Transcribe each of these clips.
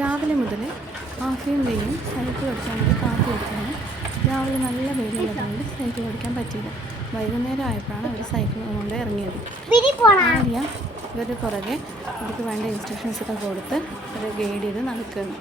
രാവിലെ മുതൽ ആഫിയും സൈക്കിൾ ഓടിക്കാൻ വേണ്ടി കാത്തു കൊടുക്കുകയാണ്. രാവിലെ നല്ല വെയിലുള്ളതുകൊണ്ട് സൈക്കിൾ ഓടിക്കാൻ പറ്റിയില്ല. വൈകുന്നേരം ആയപ്പോഴാണ് അവർ സൈക്കിൾ കൊണ്ട് ഇറങ്ങിയത്. ആര്യ ഇവരുടെ പുറകെ ഇവർക്ക് വേണ്ട ഇൻസ്ട്രക്ഷൻസൊക്കെ കൊടുത്ത് ഒരു ഗൈഡ് ചെയ്ത് നടക്കുകയാണ്.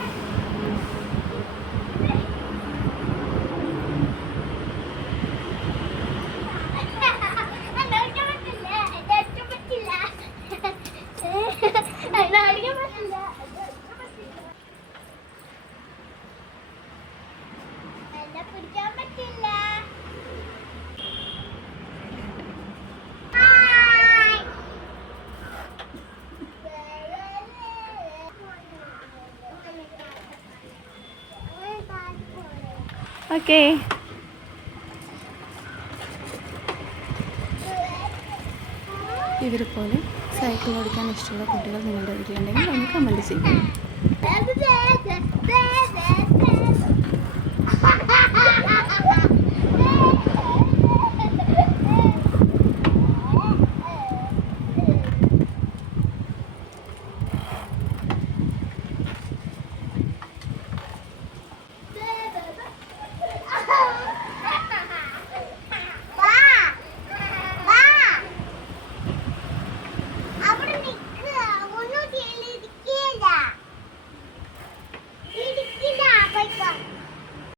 ഓക്കേ, ഇവരെ പോലെ സൈക്കിൾ ഓടിക്കാൻ ഇഷ്ടമുള്ള കുട്ടികൾ നിങ്ങളുടെ വീട്ടിലുണ്ടെങ്കിൽ ഒന്ന് കമൻറ്റ് ചെയ്യും.